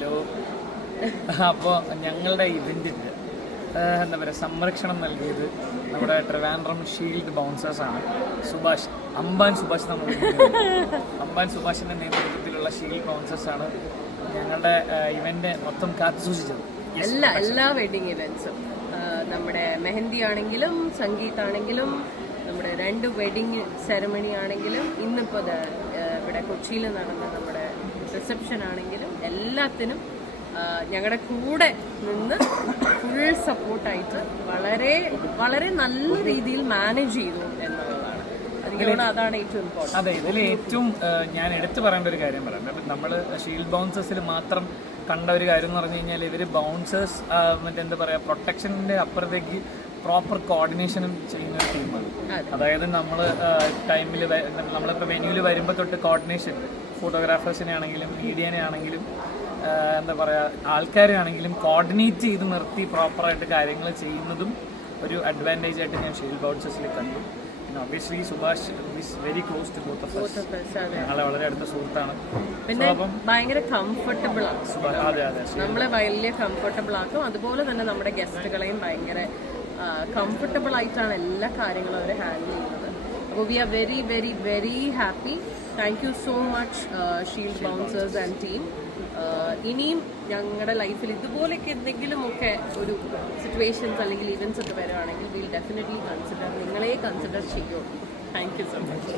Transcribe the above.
Hello. അപ്പോൾ ഞങ്ങളുടെ ഇവൻറ്റിന് എന്താ പറയുക സംരക്ഷണം നൽകിയത് നമ്മുടെ ട്രിവാൻഡ്രം ഷീൽഡ് ബൗൺസേഴ്സാണ്. സുഭാഷ് അംബാൻ സുഭാഷ് നമ്മൾ അംബാൻ സുഭാഷിൻ്റെ നേതൃത്വത്തിലുള്ള ഷീൽഡ് ബൗൺസേഴ്സാണ് ഞങ്ങളുടെ ഇവന്റ് മൊത്തം കാത്തു സൂക്ഷിച്ചത്. എല്ലാ വെഡിങ് ഇവന്റ്സും നമ്മുടെ മെഹന്തി ആണെങ്കിലും സംഗീത് ആണെങ്കിലും നമ്മുടെ 2 വെഡിങ് സെറമണി ആണെങ്കിലും ഇന്നിപ്പോൾ ഇവിടെ കൊച്ചിയിൽ നടന്ന നമ്മുടെ റിസപ്ഷൻ ആണെങ്കിലും എല്ലാത്തിനും ഞങ്ങളുടെ കൂടെ നിന്ന് ഫുൾ സപ്പോർട്ടായിട്ട് വളരെ വളരെ നല്ല രീതിയിൽ മാനേജ് ചെയ്തു എന്നുള്ളതാണ്. അതിനുള്ള അതാണ് ഏറ്റവും ഇമ്പോർട്ടൻറ്റ്. അതെ, ഇതിൽ ഏറ്റവും ഞാൻ എടുത്തു പറയേണ്ട ഒരു കാര്യം പറയാം. നമ്മൾ ഷീൽഡ് ബൗൺസേഴ്സിൽ മാത്രം കണ്ട ഒരു കാര്യം എന്ന് പറഞ്ഞു കഴിഞ്ഞാൽ ഇവർ ബൗൺസേഴ്സ് മറ്റെന്താ പറയുക പ്രൊട്ടക്ഷൻ്റെ അപ്പുറത്തേക്ക് പ്രോപ്പർ കോർഡിനേഷനും ചെയ്യുന്ന ഒരു ടീമാണ്. അതായത് നമ്മൾ ടൈമിൽ നമ്മളിപ്പോൾ വെന്യൂവിൽ വരുമ്പോൾ തൊട്ട് കോർഡിനേഷൻ ഫോട്ടോഗ്രാഫേഴ്സിനെ ആണെങ്കിലും മീഡിയനെ ആണെങ്കിലും എന്താ പറയുക ആൾക്കാരെ ആണെങ്കിലും കോർഡിനേറ്റ് ചെയ്ത് നിർത്തി പ്രോപ്പറായിട്ട് കാര്യങ്ങൾ ചെയ്യുന്നതും ഒരു അഡ്വാൻറ്റേജ് ആയിട്ട് ഞാൻ ഷീൽഡ് ബൗൺസേഴ്സിൽ കണ്ടു. പിന്നെ obviously Subhash is very close to both of us. ഞങ്ങളെ വളരെ അടുത്ത സുഹൃത്താണ്. പിന്നെ ഭയങ്കര കംഫർട്ടബിൾ ആണ്. അതെ അതെ, നമ്മളെ വലിയ കംഫർട്ടബിൾ ആക്കും. അതുപോലെ തന്നെ നമ്മുടെ ഗസ്റ്റുകളെയും ഭയങ്കര കംഫർട്ടബിൾ ആയിട്ടാണ് എല്ലാ കാര്യങ്ങളും അവർ ഹാൻഡിൽ ചെയ്യുന്നത്. അപ്പോൾ we are very very very happy. Thank you so much shield bouncers and team. ഇനിയും ഞങ്ങളുടെ ലൈഫിൽ ഇതുപോലെയൊക്കെ എന്തെങ്കിലുമൊക്കെ ഒരു സിറ്റുവേഷൻസ് അല്ലെങ്കിൽ ഇവൻറ്റ്സ് ഒക്കെ വരുവാണെങ്കിൽ വിൽ ഡെഫിനറ്റ്ലി കൺസിഡർ നിങ്ങളെ കൺസിഡർ ചെയ്യും. Thank you so much.